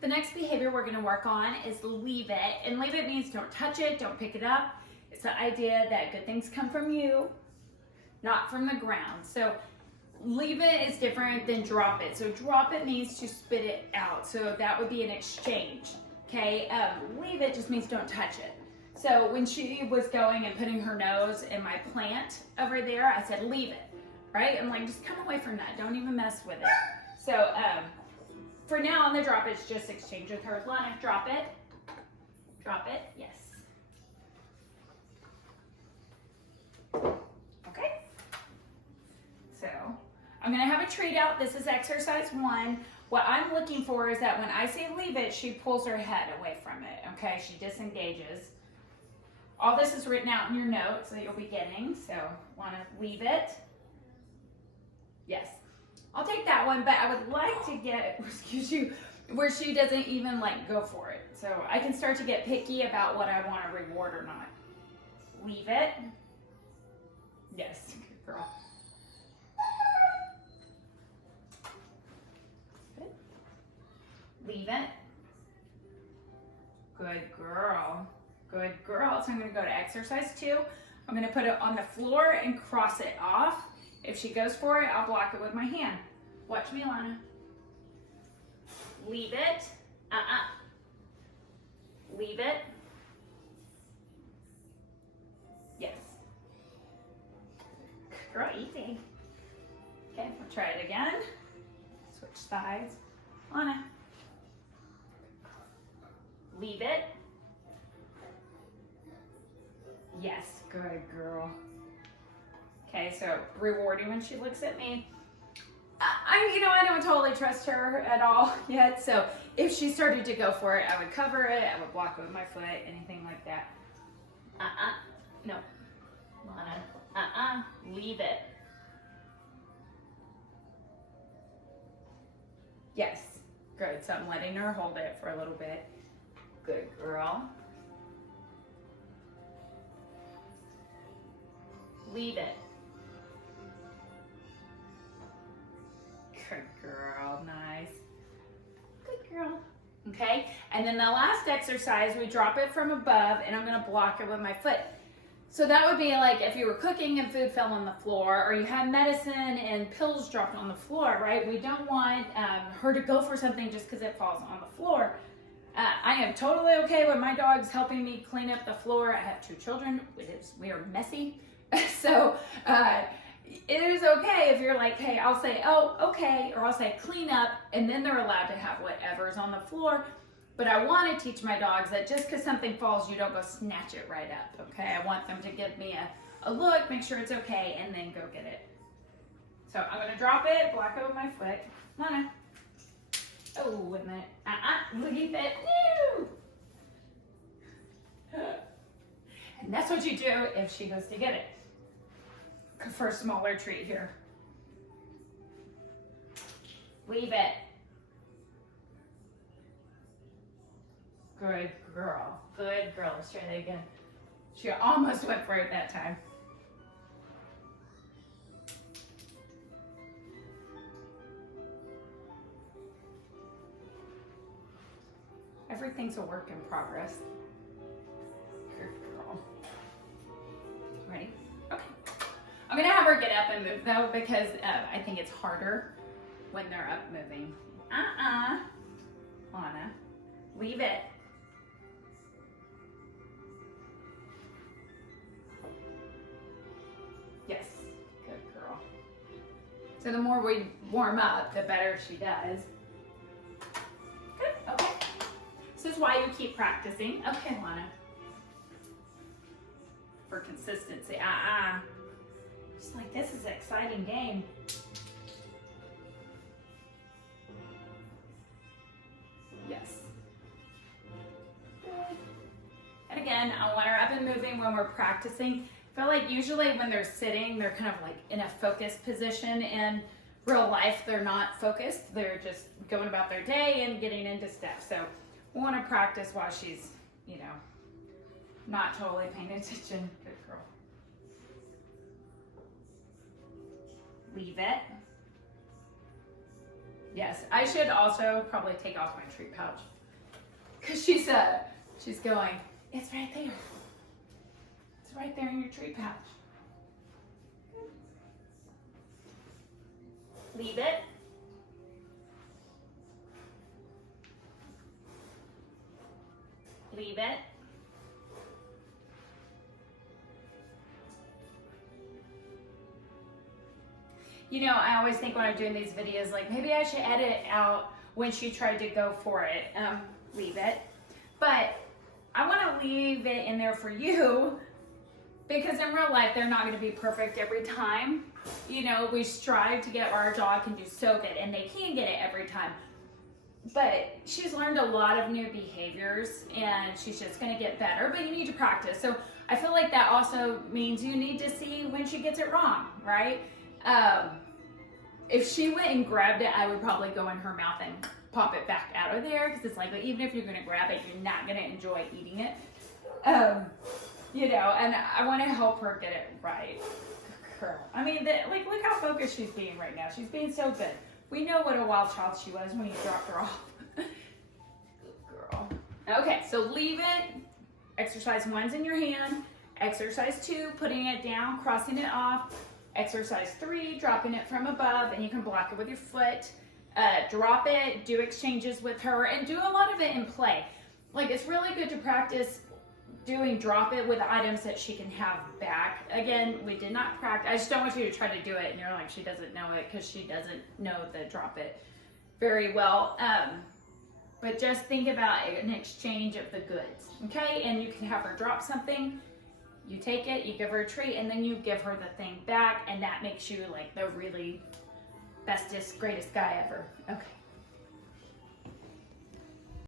The next behavior we're gonna work on is leave it. And leave it means don't touch it, don't pick it up. It's the idea that good things come from you, not from the ground. So leave it is different than drop it. So drop it means to spit it out. So that would be an exchange, okay? Leave it just means don't touch it. So when she was going and putting her nose in my plant over there, I said, leave it, right? I'm like, just come away from that. Don't even mess with it. So for now on the drop, it's just exchange with her. Lana, drop it. Drop it, yes. Okay. So I'm gonna have a treat out. This is exercise 1. What I'm looking for is that when I say leave it, she pulls her head away from it, okay? She disengages. All this is written out in your notes that you'll be getting, so want to leave it. Yes. I'll take that one, but I would like to get, excuse you, where she doesn't even like go for it. So I can start to get picky about what I want to reward or not. Leave it. Yes, good girl. Good. Leave it. Good girl. Good girl. So I'm going to go to exercise 2. I'm going to put it on the floor and cross it off. If she goes for it, I'll block it with my hand. Watch me, Lana. Leave it. Leave it. Yes. Girl, easy. Okay, we'll try it again. Switch sides. Lana. Leave it. Yes, good girl. Okay, so rewarding when she looks at me. I don't totally trust her at all yet. So if she started to go for it, I would cover it. I would block it with my foot, anything like that. No. Lana, leave it. Yes, good. So I'm letting her hold it for a little bit. Good girl. Leave it. Good girl, nice. Good girl. Okay, and then the last exercise, we drop it from above and I'm gonna block it with my foot. So that would be like if you were cooking and food fell on the floor, or you had medicine and pills dropped on the floor, right? We don't want her to go for something just because it falls on the floor. I am totally okay with my dogs helping me clean up the floor. I have 2 children. We are messy. So it is okay if you're like, hey, I'll say, oh, okay, or I'll say clean up, and then they're allowed to have whatever's on the floor. But I want to teach my dogs that just because something falls, you don't go snatch it right up, okay? I want them to give me a look, make sure it's okay, and then go get it. So I'm going to drop it, block it with my foot. Lana. Oh, wait a minute. Leave it. No. And that's what you do if she goes to get it. For a smaller treat here. Leave it. Good girl. Good girl. Let's try that again. She almost went for it that time. Everything's a work in progress. Good girl. Ready? Okay. I'm gonna have her get up and move though, because I think it's harder when they're up moving. Lana, leave it. Yes, good girl. So the more we warm up, the better she does. Good, okay. This is why you keep practicing. Okay, Lana. For consistency, Just like, this is an exciting game. Yes. Good. And again, I want her up and moving when we're practicing. I feel like usually when they're sitting, they're kind of like in a focused position. In real life, they're not focused. They're just going about their day and getting into stuff. So we want to practice while she's, not totally paying attention. Good girl. Leave it. Yes, I should also probably take off my treat pouch. Because she's going, it's right there. It's right there in your treat pouch. Leave it. Leave it. You know, I always think when I'm doing these videos, like maybe I should edit it out when she tried to go for it. Leave it. But I want to leave it in there for you because in real life, they're not going to be perfect every time. You know, we strive to get our dog can do so good, and they can get it every time. But she's learned a lot of new behaviors, and she's just going to get better, but you need to practice. So I feel like that also means you need to see when she gets it wrong, right? If she went and grabbed it, I would probably go in her mouth and pop it back out of there, because it's like, even if you're going to grab it, you're not going to enjoy eating it. You know, and I want to help her get it right. Girl. I mean, like, look how focused she's being right now. She's being so good. We know what a wild child she was when you dropped her off. Good girl. Okay, so leave it. Exercise 1's in your hand. Exercise 2, putting it down, crossing it off. Exercise 3, dropping it from above, and you can block it with your foot. Drop it, do exchanges with her, and do a lot of it in play. Like, it's really good to practice doing drop it with items that she can have back. Again, we did not practice. I just don't want you to try to do it and you're like, she doesn't know it, because she doesn't know the drop it very well. But just think about an exchange of the goods, okay? And you can have her drop something, you take it, you give her a treat, and then you give her the thing back, and that makes you like the really bestest, greatest guy ever. Okay.